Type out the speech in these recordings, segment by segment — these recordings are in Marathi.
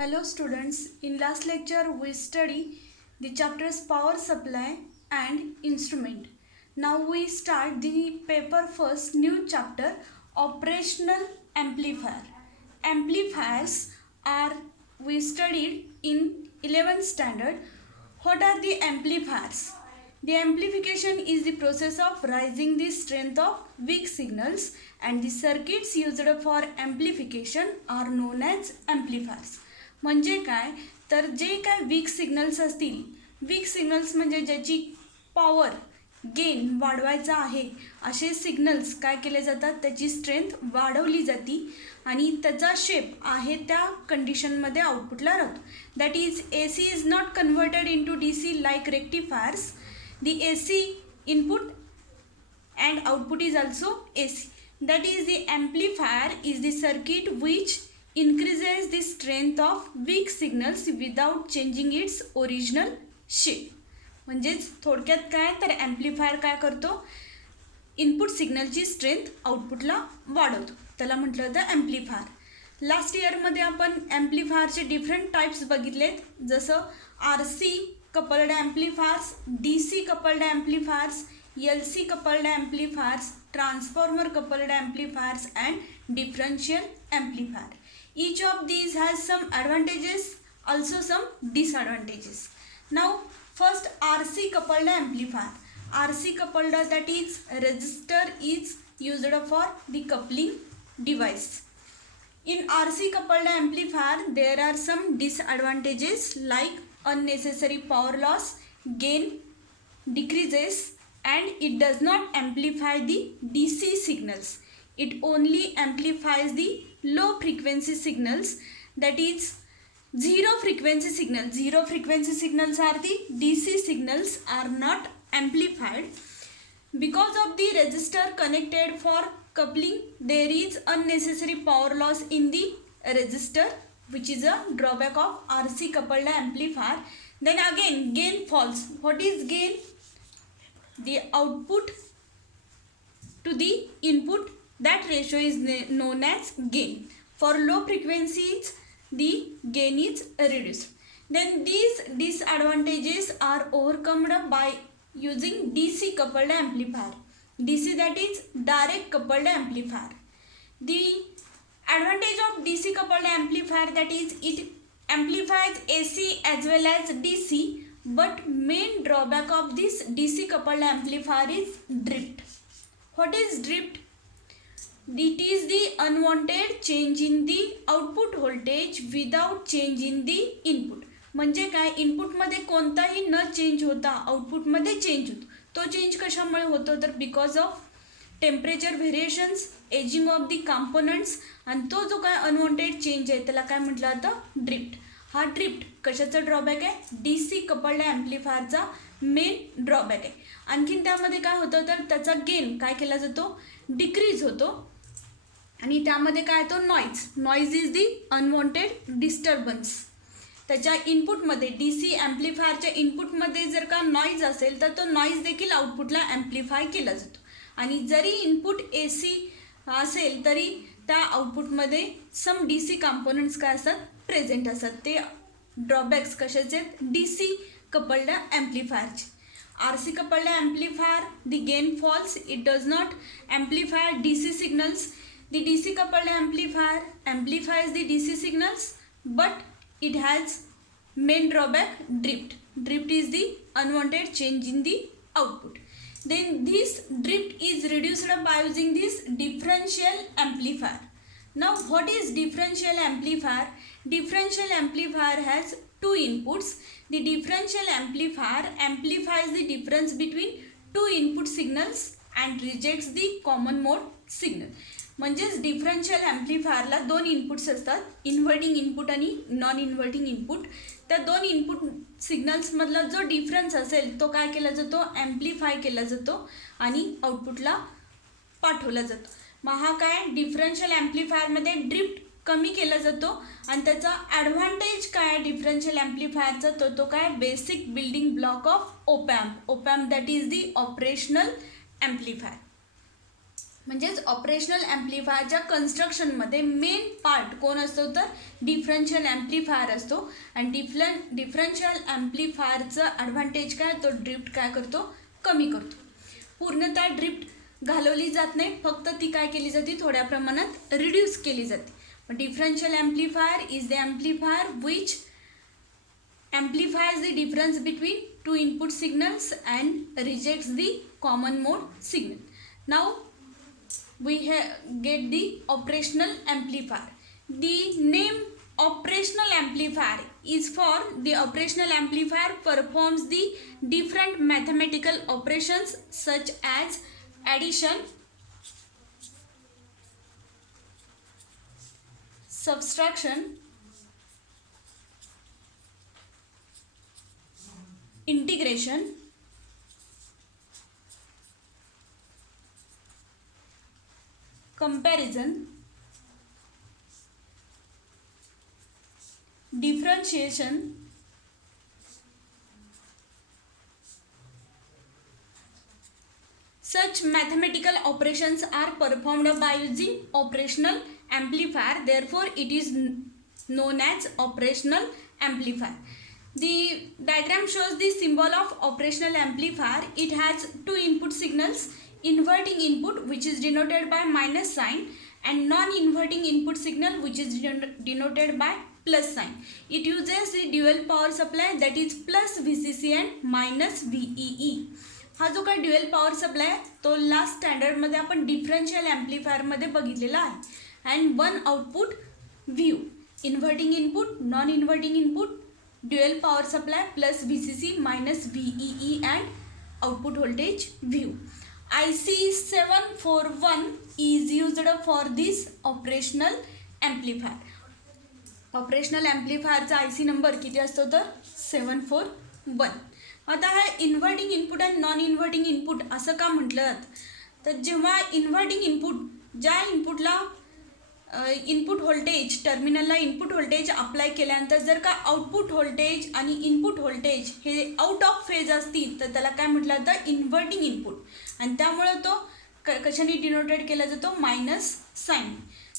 Hello students, in last lecture we study the chapters power supply and instrument. Now we start the paper first new chapter operational amplifier. Amplifiers are we studied in 11th standard. What are the amplifiers? The amplification is the process of raising the strength of weak signals and the circuits used for amplification are known as amplifiers. म्हणजे काय तर जे काय वीक सिग्नल्स असतील, वीक सिग्नल्स म्हणजे ज्याची पॉवर गेन वाढवायचा आहे असे सिग्नल्स काय केले जातात, त्याची स्ट्रेंथ वाढवली जाते आणि त्याचा शेप आहे त्या कंडिशनमध्ये आउटपुटला राहतो. That is A C is not converted into D C like rectifiers. The A C input and output is also AC. That is the amplifier is the circuit which increases the strength of weak signals without changing its original shape. म्हणजेच थोडक्यात काय तर ॲम्प्लिफायर काय करतो, इनपुट सिग्नलची स्ट्रेंथ आउटपुटला वाढवतो, त्याला म्हटलं जातं ॲम्प्लिफायर. लास्ट इयरमध्ये आपण ॲम्प्लिफायरचे डिफरंट टाईप्स बघितलेत, जसं RC coupled amplifiers, DC coupled amplifiers, LC coupled amplifiers, transformer coupled amplifiers and differential amplifier. Each of these has some advantages, also some disadvantages. Now first RC coupled amplifier. RC coupled, that is resistor is used for the coupling device. In RC coupled amplifier there are some disadvantages like unnecessary power loss, gain decreases, and it does not amplify the DC signals. It only amplifies the low frequency signals, that is zero frequency signals. Zero frequency signals are the DC signals are not amplified. Because of the resistor connected for coupling, there is unnecessary power loss in the resistor, which is a drawback of RC coupled amplifier. Then again gain falls. What is gain? The output to the input, that ratio is known as gain. For low frequencies the gain is reduced. Then these disadvantages are overcome by using DC coupled amplifier. DC, that is direct coupled amplifier. The advantage of DC coupled amplifier, that is it amplifies AC as well as DC. But main drawback of this DC coupled amplifier is drift. What is drift? It is the unwanted change in the output voltage without change in the input. म्हणजे काय, इनपुटमध्ये कोणताही न चेंज होता आउटपुटमध्ये चेंज होतो. तो चेंज कशामुळे होतो तर because of temperature variations, ageing of the components, आणि तो जो काय अनवॉन्टेड चेंज आहे त्याला काय म्हटलं जातं, ड्रिफ्ट. हा ड्रिफ्ट कशाचा ड्रॉबॅक आहे, DC कपल्ड ॲम्प्लिफायरचा मेन ड्रॉबॅक आहे. आणखीन त्यामध्ये काय होतं तर त्याचा गेन काय केला जातो, डिक्रीज होतो. आणि त्यामध्ये काय येतो, noise is the unwanted disturbance. त्याच्या इनपुटमध्ये DC ॲम्प्लिफायरच्या इनपुटमध्ये जर का नॉईज असेल तर तो नॉईज देखील आउटपुटला ॲम्प्लिफाय केला जातो. आणि जरी इनपुट AC असेल तरी त्या आउटपुटमध्ये सम DC कंपोनंट्स काय असतात, प्रेझेंट असतात. ते ड्रॉबॅक्स कशाचे आहेत, DC कपल्ड ॲम्प्लिफायरचे. RC coupled amplifier, the gain falls, it does not amplify DC signals. The DC coupled amplifier amplifies the DC signals, but it has main drawback, drift. Drift is the unwanted change in the output. Then this drift is reduced by using this differential amplifier. Now what is differential amplifier? Differential amplifier has two inputs. The differential amplifier amplifies the difference between two input signals and rejects the common mode signal. म्हणजेच डिफरन्शियल ॲम्प्लिफायरला दोन इनपुट्स असतात, इन्व्हर्टिंग इनपुट आणि नॉन इन्व्हर्टिंग इनपुट. त्या दोन इनपुट सिग्नल्समधला जो डिफरन्स असेल तो काय केला जातो, ॲम्प्लिफाय केला जातो आणि आउटपुटला पाठवला जातो. मग हा काय डिफरन्शियल ॲम्प्लिफायरमध्ये ड्रिफ्ट कमी केला जातो. आणि त्याचा ॲडव्हान्टेज काय डिफरन्शियल ॲम्प्लिफायरचा, तो काय basic building block of op amp. Op amp that is the operational amplifier. म्हणजेच ऑपरेशनल ॲम्प्लिफायरच्या कन्स्ट्रक्शनमध्ये मेन पार्ट कोण असतो तर डिफरन्शियल ॲम्प्लिफायर असतो. आणि डिफरन्शियल ॲम्प्लिफायरचं ॲडव्हान्टेज काय, तो ड्रिफ्ट काय करतो, कमी करतो. पूर्णतः ड्रिफ्ट घालवली जात नाही, फक्त ती काय केली जाते, थोड्या प्रमाणात रिड्यूस केली जाते. Differential amplifier is the amplifier which amplifies the difference between two input signals and rejects the common mode signal. Now we get the operational amplifier. The name operational amplifier is for the operational amplifier performs the different mathematical operations such as addition, subtraction, integration, comparison, differentiation, such mathematical operations are performed by using operational amplifier. Therefore it is known as operational amplifier. The diagram shows the symbol of operational amplifier. It has two input signals, inverting input which is denoted by minus sign and non-inverting input signal which is denoted by plus sign. It uses the dual power supply, that is plus VCC and minus VEE. हा जो काय ड्युअल पॉवर सप्लाय तो लास्ट स्टँडर्डमध्ये आपण डिफरन्शियल ॲम्प्लिफायरमध्ये बघितलेला आहे. And one output view, inverting input, non inverting input, dual power supply plus VCC minus VEE and output voltage view. IC 741 is used for this operational amplifier. Operational ॲम्प्लिफायरचा IC नंबर किती असतो तर 741. आता हा इन्व्हर्टिंग इनपुट आणि नॉन इन्व्हर्टिंग इनपुट असं का म्हटलं जातं, तर जेव्हा इन्व्हर्टिंग इनपुट, ज्या इनपुटला इनपुट व्होल्टेज, टर्मिनलला इनपुट व्होल्टेज अप्लाय केल्यानंतर जर का आउटपुट व्होल्टेज आणि इनपुट व्होल्टेज हे आउट ऑफ फेज असतील तर त्याला काय म्हटलं जातं, इन्व्हर्टिंग इनपुट. आणि त्यामुळं तो कशाने डिनोटेड केला जातो, मायनस साईन.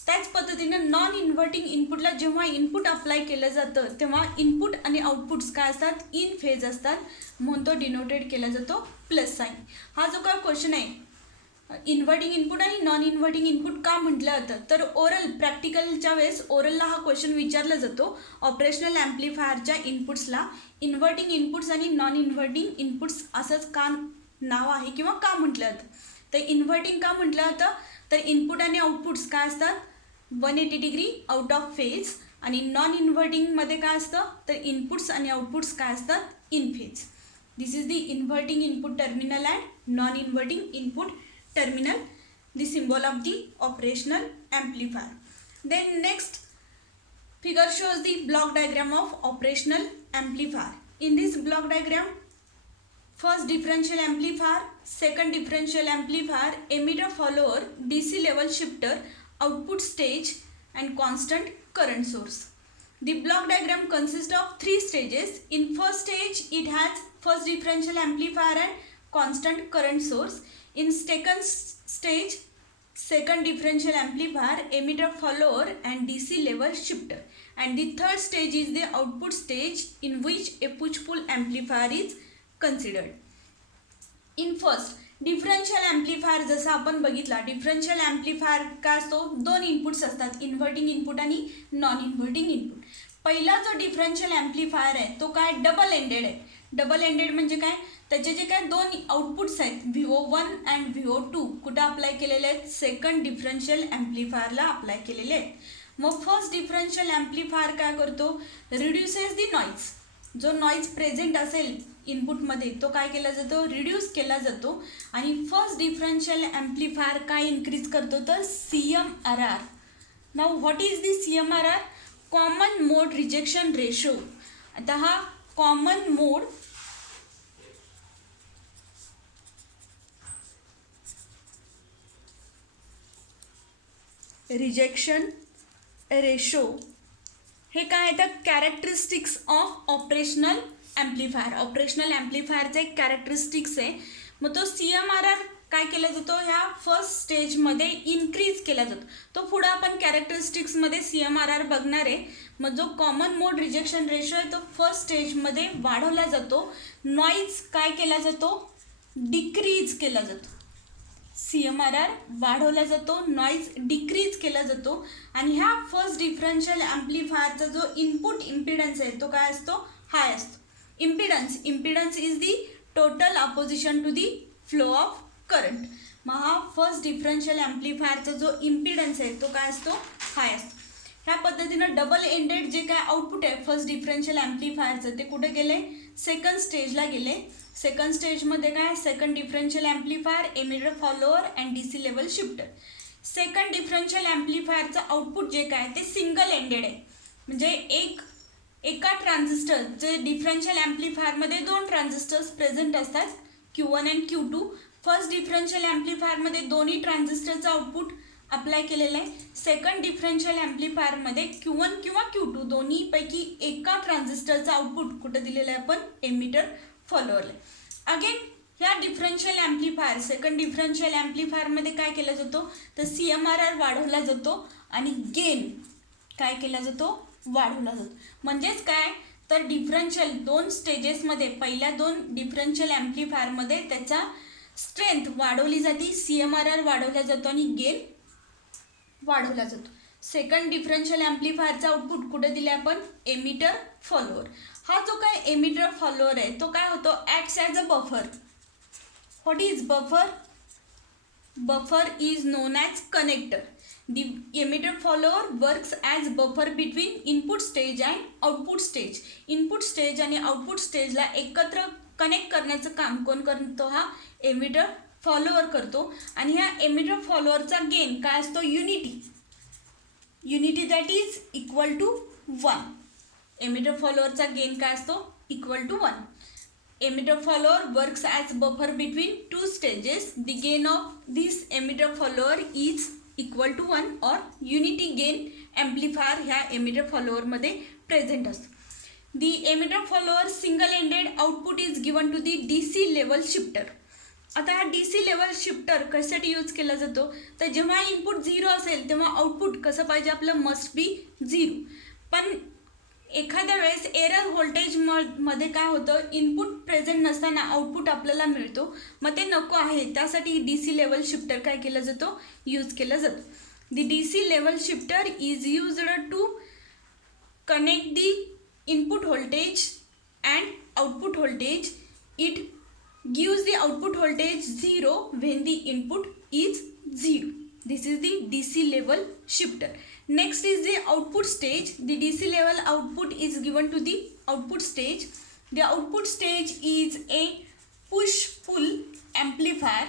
त्याच पद्धतीनं नॉन इन्व्हर्टिंग इनपुटला जेव्हा इनपुट अप्लाय केलं जातं तेव्हा इनपुट आणि आउटपुट्स काय असतात, इन फेज असतात, म्हणून तो डिनोटेड केला जातो प्लस साईन. हा जो काय क्वेश्चन आहे, इन्व्हर्टिंग इनपुट आणि नॉन इन्व्हर्टिंग इनपुट का म्हटलं जातं, तर ओरल प्रॅक्टिकलच्या वेळेस ओरलला हा क्वेश्चन विचारला जातो. ऑपरेशनल ॲम्प्लिफायरच्या इनपुट्सला इन्व्हर्टिंग इनपुट्स आणि नॉन इन्व्हर्टिंग इनपुट्स असंच का नाव आहे किंवा का म्हटलं जातं. तर इन्व्हर्टिंग का म्हटलं जातं, तर इनपुट आणि आउटपुट्स काय असतात 180 डिग्री आउट ऑफ फेज. आणि नॉन इन्व्हर्टिंगमध्ये काय असतं, तर इनपुट्स आणि आउटपुट्स काय असतात, in phase. This is the inverting input terminal and non inverting input terminal, the symbol of the operational amplifier. Then next figure shows the block diagram of operational amplifier. In this block diagram, first differential amplifier, second differential amplifier, emitter follower, DC level shifter, output stage and constant current source. The block diagram consists of three stages. In first stage it has first differential amplifier and constant current source. In second stage, second differential amplifier, emitter follower and DC level shifter. And the third stage is the output stage in which a push-pull amplifier is considered. In first, differential amplifier जसं आपण बघितला, differential amplifier काय असतो, दोन इनपुट्स असतात, इन्व्हर्टिंग इनपुट आणि नॉन इन्व्हर्टिंग इनपुट. पहिला जो डिफरन्शियल ॲम्प्लिफायर आहे तो काय डबल एंडेड आहे. डबल एंडेड म्हणजे काय, त्याचे जे काय दोन आउटपुट्स आहेत VO1 अँड VO2 कुठं अप्लाय केलेले आहेत, सेकंड डिफरन्शियल ॲम्प्लिफायरला अप्लाय केलेले आहेत. मग फर्स्ट डिफरन्शियल ॲम्प्लिफायर काय करतो, रिड्युसेस दी नॉईज. जो नॉईज प्रेझेंट असेल इनपुटमध्ये तो काय केला जातो, रिड्यूस केला जातो. आणि फर्स्ट डिफरन्शियल ॲम्प्लिफायर काय इन्क्रीज करतो तर CMRR. Now what is the CMRR, common mode rejection ratio. आता हा कॉमन मोड रिजेक्शन रेशो हे काय आहे तर characteristics of operational amplifier. Operational ॲम्प्लिफायरचे एक कॅरेक्टरिस्टिक्स आहे. मग तो CMRR काय केला जातो, ह्या फर्स्ट स्टेजमध्ये इन्क्रीज केला जातो. तो पुढे आपण कॅरेक्टरिस्टिक्समध्ये CMRR बघणार आहे. मग जो कॉमन मोड रिजेक्शन रेशो आहे तो फर्स्ट स्टेजमध्ये वाढवला जातो. नॉईज काय केला जातो, डिक्रीज केला जातो. CMRR वाढवला जातो, नॉईज डिक्रीज केला जातो. आणि ह्या फर्स्ट डिफरन्शियल ॲम्प्लिफायरचा जो इनपुट इम्पिडन्स आहे तो काय असतो, हाय असतो. Impedance is the total opposition to the flow of current. मग हा फर्स्ट डिफरन्शियल ॲम्प्लिफायरचा जो इम्पिडन्स आहे तो काय असतो, हाय असतो. ह्या पद्धतीनं डबल एंडेड जे काय आउटपुट आहे फर्स्ट डिफरन्शियल ॲम्प्लिफायरचं ते कुठे गेले, सेकंड स्टेजला गेले. सेकंड स्टेजमध्ये काय, second differential amplifier, emitter follower and DC level shifter. Second differential ॲम्प्लिफायरचं आउटपुट जे काय ते सिंगल एंडेड आहे. म्हणजे एका ट्रान्झिस्टर, जे डिफरन्शियल ॲम्प्लिफायरमध्ये 2 ट्रान्झिस्टर्स प्रेझेंट असतात, Q1 आणि Q2. फर्स्ट डिफरन्शियल ॲम्प्लिफायरमध्ये दोन्ही ट्रान्झिस्टरचं आउटपुट अप्लाय केलेलं आहे. सेकंड डिफरन्शियल ॲम्प्लिफायरमध्ये Q1 किंवा Q2 दोन्हीपैकी एका ट्रान्झिस्टरचं आउटपुट कुठं दिलेलं आहे आपण, एमिटर फॉलोअरला. अगेन ह्या डिफरन्शियल ॲम्प्लिफायर, सेकंड डिफरन्शियल ॲम्प्लिफायरमध्ये काय केला जातो, तर CMRR वाढवला जातो आणि गेन काय केला जातो, वाढवला जातो. म्हणजेच काय, तर डिफरन्शियल 2 स्टेजेसमध्ये, पहिल्या 2 डिफरन्शियल ॲम्प्लिफायरमध्ये त्याचा स्ट्रेंथ वाढवली जाते, CMRR वाढवला जातो आणि गेन वाढवला जातो. सेकंड डिफरन्शियल ॲम्प्लिफायरचा आउटपुट कुठे दिले आपण, एमिटर फॉलोअर. हा जो काय एमिटर फॉलोअर आहे तो काय होतो, acts as a buffer. What is buffer? Buffer is known as connector. The emitter follower works as buffer between input stage and output stage. Input stage आणि output stage ला एकत्र कनेक्ट करण्याचं काम कोण करतो, हा एमिटर फॉलोअर करतो. आणि ह्या एमिटर फॉलोअरचा गेन काय असतो, unity that is equal to 1. Emitter फॉलोअरचा गेन काय असतो, equal to 1. Emitter follower works as buffer between 2 stages. The gain of this emitter follower is equal to 1 or unity gain amplifier ह्या emitter follower मध्ये प्रेझेंट असतो. The emitter follower single ended output is given to the DC level shifter. आता हा DC level shifter कशासाठी यूज केला जातो, तर जेव्हा इनपुट 0 असेल तेव्हा आउटपुट कसं पाहिजे आपलं, मस्ट बी 0. पण एखाद्या वेळेस एरर व्होल्टेजमध्ये काय होतं, इनपुट प्रेझेंट नसताना आउटपुट आपल्याला मिळतो, मग ते नको आहे, त्यासाठी DC लेवल शिफ्टर काय केला जातो, यूज केला जातो. The DC level shifter is used to connect the input voltage and output voltage. It gives the output voltage 0 when the input is 0. This is the DC level shifter. Next is the output stage. The DC level output is given to the output stage. The output stage is a push-pull amplifier.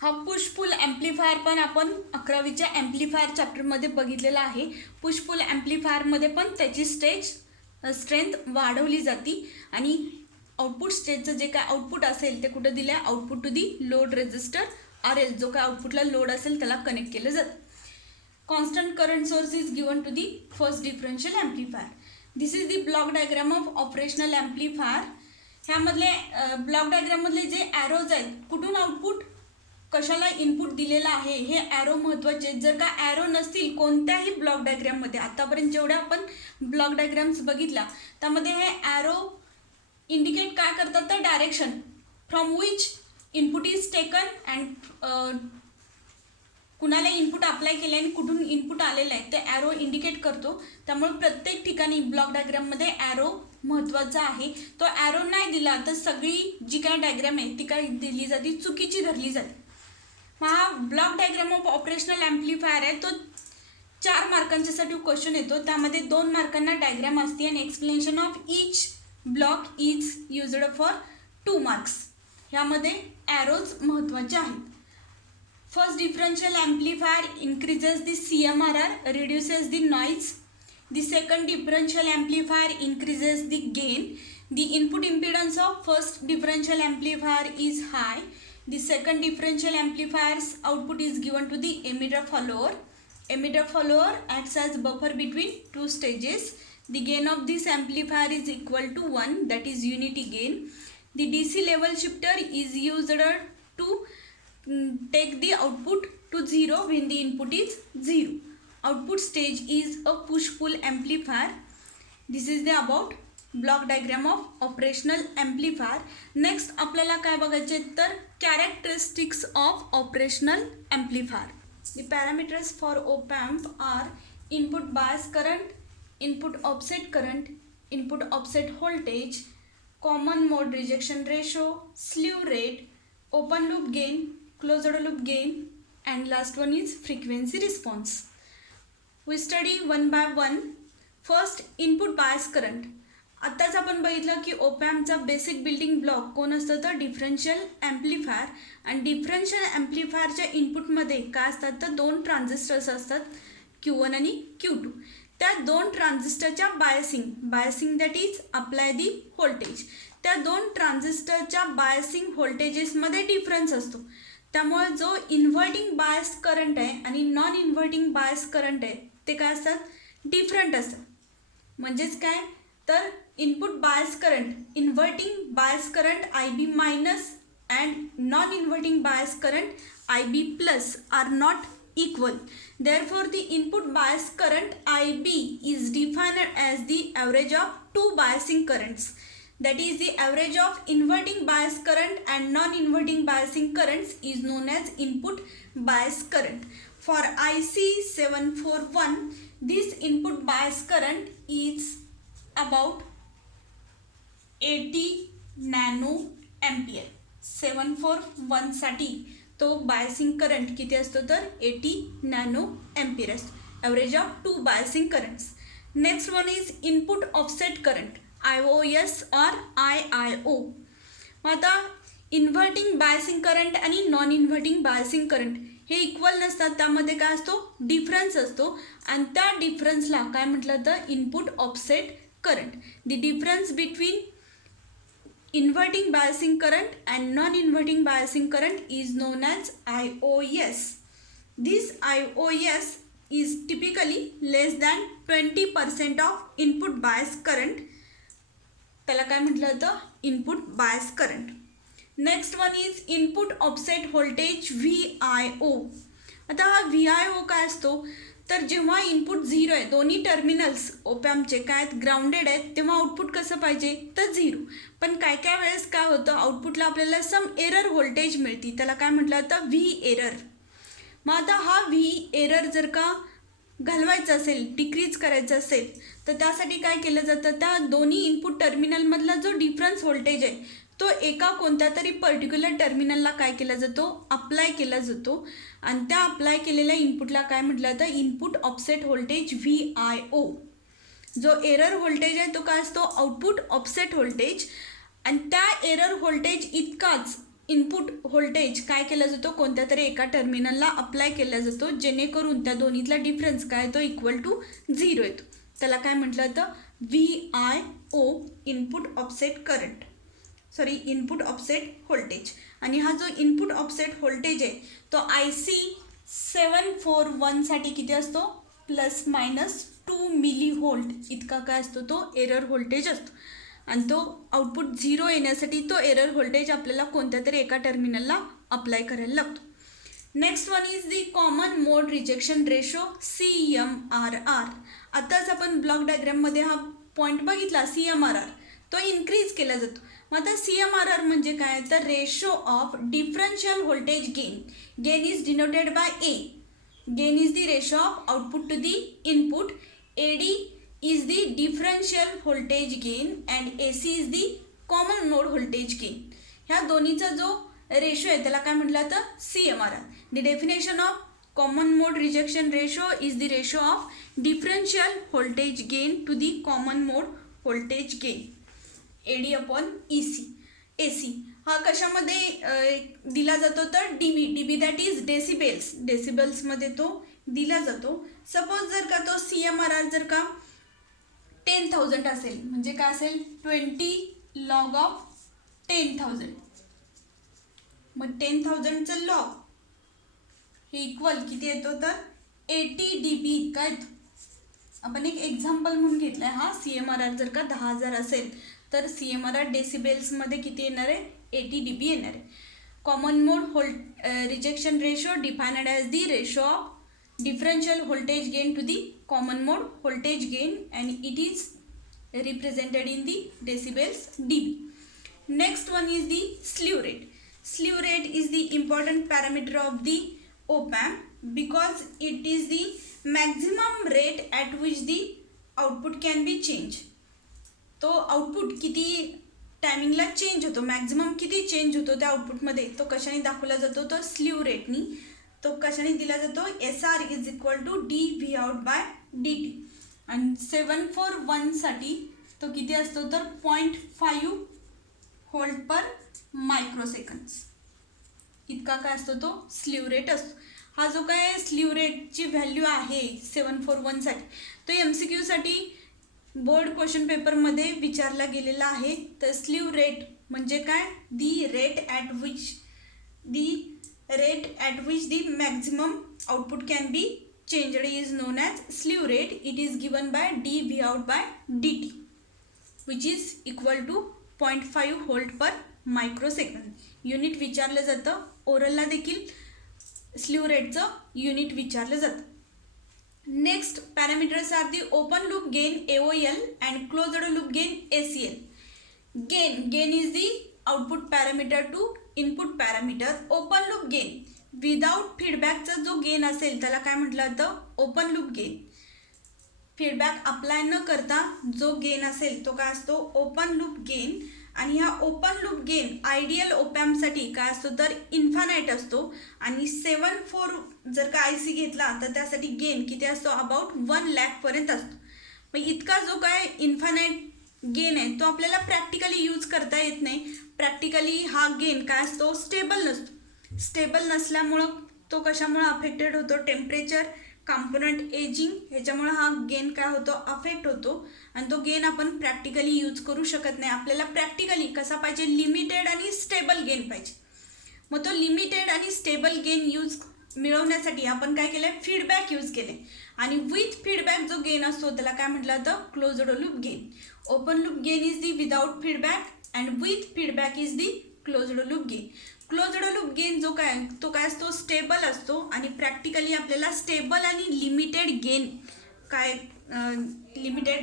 हा पुश पुल ॲम्प्लिफायर पण आपण 11वीच्या ॲम्प्लिफायर चॅप्टरमध्ये बघितलेला आहे. पुश पुल ॲम्प्लिफायरमध्ये पण त्याची स्ट्रेंथ वाढवली जाते आणि आउटपुट स्टेजचं जे काय आउटपुट असेल ते कुठं दिलं आहे, output to the load resistor RL, जो काय आउटपुटला लोड असेल त्याला कनेक्ट केलं जातं. Constant current source is given to the first differential amplifier. This is the block diagram of operational amplifier. ह्यामधले ब्लॉक डायग्राममधले जे ॲरोज आहेत, कुठून आउटपुट कशाला इनपुट दिलेला आहे हे ॲरो महत्त्वाचे. जर का ॲरो नसतील कोणत्याही ब्लॉक डायग्राममध्ये, आतापर्यंत जेवढ्या आपण ब्लॉक डायग्राम्स बघितला त्यामध्ये हे ॲरो इंडिकेट काय करतात, तर direction from which input is taken and कुणाला इनपुट अप्लाय केले आणि कुठून इनपुट आलेलं आहे ते ॲरो इंडिकेट करतो. त्यामुळे प्रत्येक ठिकाणी ब्लॉक डायग्राममध्ये ॲरो महत्त्वाचा आहे. तो ॲरो नाही दिला तर सगळी जी काय डायग्राम आहे ती काय दिली जाते, चुकीची धरली जाते. हा block diagram of operational amplifier आहे, तो 4 मार्कांच्यासाठी क्वेश्चन येतो. त्यामध्ये 2 मार्कांना डायग्राम असते आणि explanation of each block is used for 2 marks. ह्यामध्ये ॲरोज महत्त्वाचे आहेत. First differential amplifier increases the CMRR, reduces the noise. The second differential amplifier increases the gain. The input impedance of first differential amplifier is high. The second differential amplifier's output is given to the emitter follower. Emitter follower acts as buffer between 2 stages. The gain of this amplifier is equal to 1, that is unity gain. The DC level shifter is used to take the output to 0 when the input is 0. Output stage is a push-pull amplifier. This is the about block diagram of operational amplifier. Next आपल्याला काय बघायचे तर characteristics of operational amplifier. The parameters for op-amp are input bias current, input offset current, input offset voltage, common mode rejection ratio, slew rate, open loop gain, closed loop gain, and last one is frequency response. We study one by one. First, input bias current. आत्ताच आपण बघितलं की ओपॅम्पचा बेसिक बिल्डिंग ब्लॉक कोण असतं तर डिफरन्शियल ॲम्प्लिफायर. आणि डिफरन्शियल ॲम्प्लिफायरच्या इनपुटमध्ये काय असतात तर दोन ट्रान्झिस्टर्स असतात Q1 आणि Q2. त्या दोन ट्रान्झिस्टरच्या biasing that is apply the voltage. त्या दोन ट्रान्झिस्टरच्या बायसिंग व्होल्टेजेसमध्ये डिफरन्स असतो. त्यामुळे जो इन्व्हर्टिंग बायस करंट आहे आणि नॉन इन्व्हर्टिंग बायस करंट आहे ते काय असतात डिफरंट असतात. म्हणजेच काय तर input bias current, inverting bias current IB minus and non inverting bias current IB plus are not equal. Therefore, the input bias current IB is defined as the average of two biasing currents. That is, the average of inverting bias current and non-inverting biasing currents is known as input bias current. For IC 741, this input bias current is about 80 nano ampere. 741 साठी तो बायसिंग करंट किती असतो तर 80 नॅनो एम्पियर असतो. Average of two biasing currents. Next one is input offset current IOS और IIO. आता इन्व्हर्टिंग बायसिंग करंट आणि नॉन इन्व्हर्टिंग बायसिंग करंट हे इक्वल नसतात. त्यामध्ये काय असतो डिफरन्स असतो आणि त्या डिफरन्सला काय म्हटलं तर input offset current. The difference between inverting biasing current and non-inverting biasing current is known as IOS. This IOS is typically less than 20% of input bias current. त्याला काय म्हटलं होतं input bias current. Next one is input offset voltage VIO. आता हा VIO काय असतो तर जेव्हा इनपुट 0 आहे, दोन्ही टर्मिनल्स ओपॅम्पचे काय आहेत ग्राउंडेड आहेत, तेव्हा आउटपुट कसं पाहिजे तर 0. पण काय काय वेळेस काय होतं आउटपुटला आपल्याला सम एरर व्होल्टेज मिळते. त्याला काय म्हटलं जातं V एरर. मग आता हा V एरर जर का घालवायचा असेल, डिक्रीज करायचं असेल तर त्यासाठी काय केलं जातं त्या दोन्ही इनपुट टर्मिनलमधला जो डिफरन्स व्होल्टेज आहे तो एका कोणत्या तरी पर्टिक्युलर टर्मिनलला काय केला जातो अप्लाय केला जातो. आणि त्या अप्लाय केलेल्या इनपुटला काय म्हटलं जातं इनपुट ऑफसेट व्होल्टेज VIO. जो एरर व्होल्टेज आहे तो काय असतो आउटपुट ऑफसेट व्होल्टेज. आणि त्या एरर व्होल्टेज इतकाच इनपुट व्होल्टेज काय केला जातो कोणत्या तरी एका टर्मिनलला अप्लाय केला जातो जेणेकरून त्या दोन्हीतला डिफरन्स काय तो इक्वल टू 0 येतो. त्याला काय म्हटलं जातं VIO input offset current input offset voltage. आणि हा जो इनपुट ऑफसेट व्होल्टेज आहे तो IC 741 साठी किती असतो ±2 मिलीव्होल्ट इतका काय असतो तो एरर व्होल्टेज असतो. आणि तो आउटपुट 0 येण्यासाठी तो एरर व्होल्टेज आपल्याला कोणत्या तरी एका टर्मिनलला अप्लाय करायला लागतो. Next one is the common mode rejection ratio CMRR. आताच आपण ब्लॉक डायग्राममध्ये हा पॉईंट बघितला CMRR तो इन्क्रीज केला जातो. मग आता CMRR म्हणजे काय तर ratio of differential voltage gain is denoted by A. Gain is the ratio of output to the input. AD is the differential voltage gain and AC is the common mode voltage gain. ह्या दोन्हीचा जो रेशो आहे त्याला काय म्हटलं तर CMRR. The definition of common mode rejection ratio is the ratio of differential voltage gain to the common mode voltage gain AD upon AC. हा कशामध्ये दिला जातो तर DB दॅट इज डेसिबल्समध्ये तो दिला जातो. सपोज जर का तो CMRR जर का 10,000 असेल म्हणजे काय असेल 20 log of 10,000. मग 10,000चं लॉग हे इक्वल किती येतो तर 80 dB इतका येतो. आपण एक एक्झाम्पल म्हणून घेतलं आहे. हा CMRR जर का 10,000 असेल तर CMRR डेसिबेल्समध्ये किती येणार आहे, 80 dB येणार आहे. Common mode rejection ratio defined as the ratio of differential voltage gain to the common mode voltage gain and it is represented in the decibels dB. Next one is the slew rate. Slew rate is the important parameter of the op-amp because it is the maximum rate at which the output can be changed. तो आउटपुट किती टायमिंगला चेंज होतो, मॅक्झिमम किती चेंज होतो त्या आउटपुटमध्ये, तो कशाने दाखवला जातो, तो स्लीव रेटनी. तो कशाने दिला जातो, SR is equal to DV out by DT. आणि 741साठी तो किती असतो, तर 0.5 व्होल्ट पर मायक्रोसेकंड्स इतका काय असतो, तो स्लीव रेट असतो. हा जो काय स्लीव रेटची व्हॅल्यू आहे 741साठी, तो MCQसाठी बोर्ड क्वेश्चन पेपरमध्ये विचारला गेलेला आहे. तर स्लीव रेट म्हणजे काय, the rate at which the maximum output can be changed is known as slew rate. It is given by dV out by dt which is equal to 0.5 volt per microsecond. Unit विचारलं जातं, ओरलला देखील स्लीव रेटचं युनिट विचारलं जातं. Next parameters are the open loop gain AOL and closed loop gain ACL. Gain is the output parameter to input parameter. Open loop gain without फीडबॅकचा जो गेन असेल त्याला काय म्हटलं जातं, open loop gain. Feedback apply न करता जो गेन असेल तो काय असतो, ओपन लूप गेन. आणि हा ओपन लूप गेन आयडियल ओपॅम्पसाठी काय असतो, तर इन्फानाईट असतो. आणि 74 जर का IC घेतला तर त्यासाठी गेन किती असतो, अबाउट 1 लाखपर्यंत असतो. मग इतका जो काय इन्फानाईट गेन आहे तो आपल्याला प्रॅक्टिकली यूज करता येत नाही. प्रॅक्टिकली हा गेन काय असतो, स्टेबल नसतो. स्टेबल नसल्यामुळं तो कशामुळं अफेक्टेड होतो, टेम्परेचर, कॉम्पोनंट एजिंग, ह्याच्यामुळं हा गेन काय होतो, अफेक्ट होतो. आणि तो गेन आपण प्रॅक्टिकली यूज करू शकत नाही. आपल्याला प्रॅक्टिकली कसा पाहिजे, लिमिटेड आणि स्टेबल गेन पाहिजे. मग तो लिमिटेड आणि स्टेबल गेन मिळवण्यासाठी आपण काय केलं, फीडबॅक यूज केले. आणि विथ फीडबॅक जो गेन असतो त्याला काय म्हटलं जातं, closed loop gain. Open loop gain is the without feedback and with feedback is the closed loop gain. Closed loop gain जो काय तो काय असतो, स्टेबल असतो. आणि प्रॅक्टिकली आपल्याला स्टेबल आणि लिमिटेड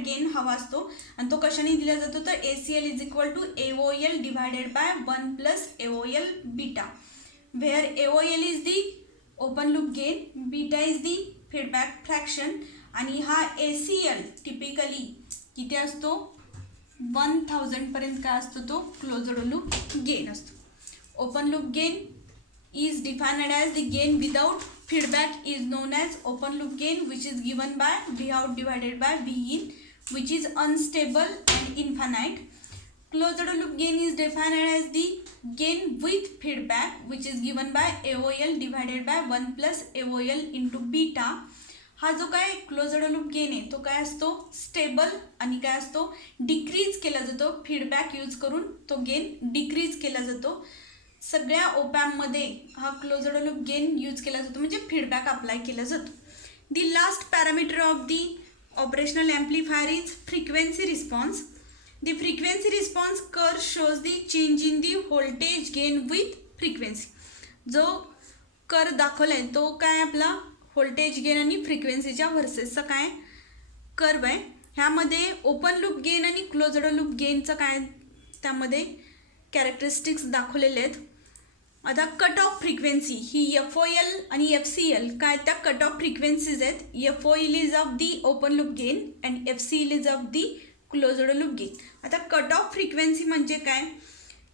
गेन हवा असतो. आणि तो कशाने दिला जातो, तर ACL is equal to AOL divided by 1 plus AOL beta, where AOL is the open loop gain, beta is the feedback fraction. आणि हा ACL टिपिकली किती असतो, 1000पर्यंत काय असतो, तो क्लोज्ड लूप गेन असतो. Open loop gain is defined as the gain without feedback is known as open loop gain, which is given by V out divided by V in, which is unstable and infinite. Closed loop gain is defined as the gain with feedback, which is given by AOL divided by 1 plus AOL into beta. हा जो काय क्लोज्ड लूप गेन आहे तो काय असतो, स्टेबल आणि काय असतो, डिक्रीज केला जातो. फीडबॅक यूज करून तो गेन डिक्रीज केला जातो. सगळ्या ओपॅम्पमध्ये हा क्लोज्ड लूप गेन यूज केला जातो, म्हणजे फीडबॅक अप्लाय केला जातो. दी last parameter of the operational amplifier is frequency response. The frequency response curve shows the change in the voltage gain with frequency. जो कर्व दाखवला आहे तो काय आपला व्होल्टेज गेन आणि फ्रिक्वेन्सीच्या व्हर्सेसचा काय कर्व आहे. ह्यामध्ये ओपन लूप गेन आणि क्लोज्ड लूप गेनचं काय त्यामध्ये कॅरेक्टरिस्टिक्स दाखवलेले आहेत. आता कट ऑफ फ्रिक्वेन्सी ही FOL आणि FCL काय त्या कट ऑफ फ्रिक्वेन्सीज आहेत. FOL is of the open loop gain and FCL is of the closed loop gain. आता कट ऑफ फ्रिक्वेन्सी म्हणजे काय,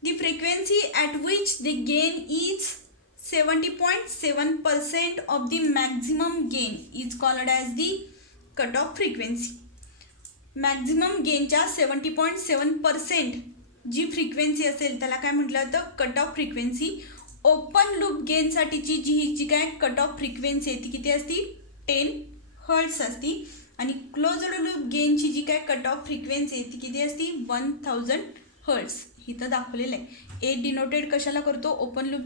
the frequency at which the gain is 70.7% of the maximum gain is called as the cut off frequency. Maximum गेनच्या 70.7% जी फ्रिक्वेन्सी असेल त्याला काय म्हटलं जातं, cut off frequency. Open loop गेनसाठीची जी काय कट ऑफ फ्रिक्वेन्सी आहे ती किती असती, 10 हर्ट्स असती. आणि क्लोज्ड लूप गेनची जी काय कट ऑफ फ्रिक्वेन्सी आहे ती किती असती, 1000 हर्ट्स. इथं दाखवलेलं आहे. A डिनोटेड कशाला करतो, open loop.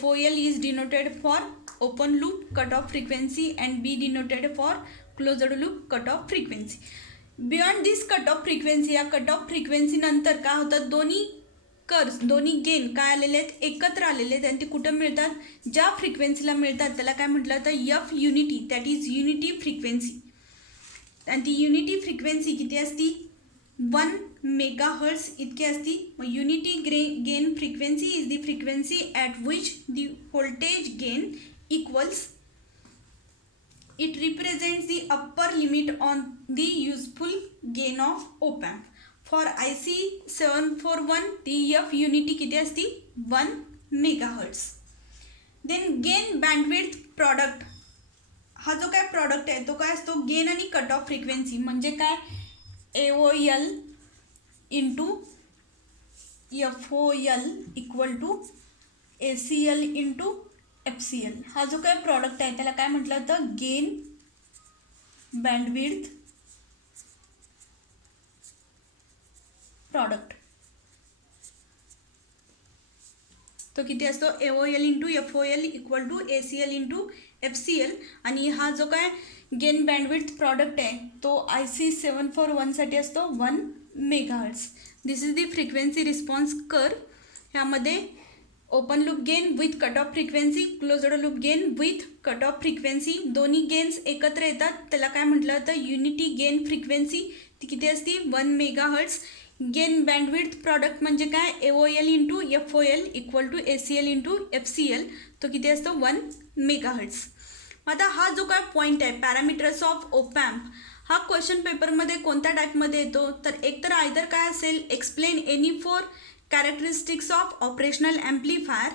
FOL is denoted for open loop cut off frequency and B denoted for closed loop cut off frequency. Beyond this cut off frequency, या कट ऑफ फ्रिक्वेन्सी नंतर काय होतं, दोन्ही कर्व्स, दोन्ही गेन काय आलेले आहेत, एकत्र आलेले आहेत. आणि ते कुठं मिळतात, ज्या फ्रिक्वेन्सीला मिळतात त्याला काय म्हटलं तर F unity, that is unity frequency. आणि ती युनिटी फ्रिक्वेन्सी किती असती, 1 मेगाहर्ट्ज इतकी असती. मग unity gain frequency is the frequency at which the voltage gain equals. It represents the upper limit on the useful gain of op-amp. For IC 741 the F unity किती असती, 1 megahertz. Then gain bandwidth product, हा जो काय प्रॉडक्ट आहे तो काय असतो, गेन आणि कट ऑफ फ्रिक्वेन्सी म्हणजे काय, AOL into FOL equal to ACL into FCL. हा जो काय प्रॉडक्ट आहे त्याला काय म्हटलं तर गेन बँडविड्थ प्रॉडक्ट. तो किती असतो, AOL into FOL equal to ACL into FCL. आणि हा जो काय गेन बँडविड्थ प्रॉडक्ट आहे तो IC 741 साठी असतो 1 megahertz. This is the frequency response curve. ह्यामध्ये open loop gain with cut off frequency, closed loop gain with cut off frequency, दोन्ही गेन्स एकत्र येतात त्याला काय म्हटलं तर युनिटी गेन फ्रिक्वेन्सी. ती किती असती, 1 मेगाहर्ट्ज. गेन बँडविड्थ प्रॉडक्ट म्हणजे काय, AOL into FOL equal to ACL into FCL. तो किती असतो, 1 मेगाहर्ट्ज. आता हा जो काय पॉईंट आहे पॅरामीटर्स ऑफ ओपॅम्प, हा क्वेश्चन पेपरमध्ये कोणत्या टाईपमध्ये येतो तर एकतर आयदर काय असेल, explain any 4 characteristics of operational amplifier,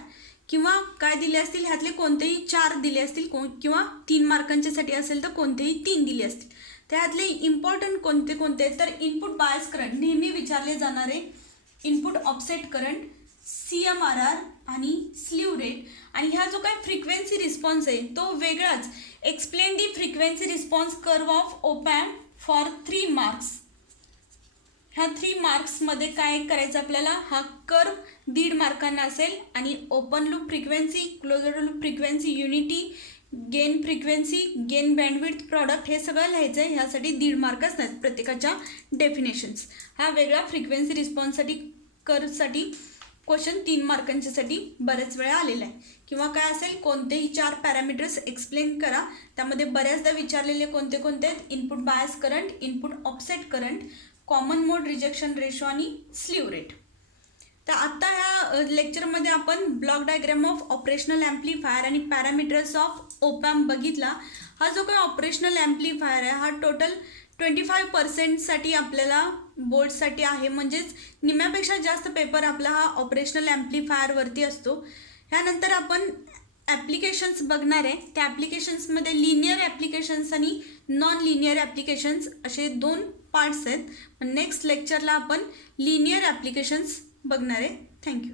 किंवा काय दिले असतील ह्यातले कोणतेही 4 दिले असतील, किंवा 3 मार्कांच्यासाठी असेल तर कोणतेही 3 दिले असतील. त्यातले इम्पॉर्टंट कोणते कोणते तर इनपुट बायस करंट, नेहमी विचारले जाणारे इनपुट ऑफसेट करंट, CMRR आणि स्लीव रेट. आणि ह्या जो काय फ्रिक्वेन्सी रिस्पॉन्स आहे तो वेगळाच, explain the frequency response curve of op amp for 3 marks. ह्या 3 मार्क्समध्ये काय करायचं आपल्याला, हा कर्व 1.5 मार्कांना असेल. आणि open loop frequency, closed loop frequency, unity gain frequency, gain bandwidth product, हे सगळं लिहायचं आहे. ह्यासाठी 1.5 मार्कच नाहीत प्रत्येकाच्या डेफिनेशन्स. हा वेगळा फ्रिक्वेन्सी रिस्पॉन्ससाठी कर्वसाठी क्वेश्चन 3 मार्कांच्यासाठी बऱ्याच वेळा आलेला आहे. किंवा काय असेल, कोणतेही 4 पॅरामीटर्स एक्सप्लेन करा. त्यामध्ये बऱ्याचदा विचारलेले कोणते कोणते आहेत, input bias current, input offset current, common mode rejection ratio आणि स्लीव रेट. तर आत्ता ह्या लेक्चरमध्ये आपण block diagram of operational amplifier आणि पॅरामीटर्स ऑफ ओपॅम्प बघितला. हा जो काही ऑपरेशनल ॲम्प्लिफायर आहे हा टोटल 25% आपल्याला बोर्डसाठी आहे, म्हणजेच निम्म्यापेक्षा जास्त पेपर आपला हा ऑपरेशनल ॲम्प्लिफायरवरती असतो. ह्यानंतर आपण ॲप्लिकेशन्स बघणार आहे. त्या ॲप्लिकेशन्समध्ये लिनियर ॲप्लिकेशन्स आणि नॉन लिनियर ॲप्लिकेशन्स असे 2 पार्ट्स आहेत. नेक्स्ट लेक्चरला आपण लिनियर ॲप्लिकेशन्स बघणार आहे. थँक्यू.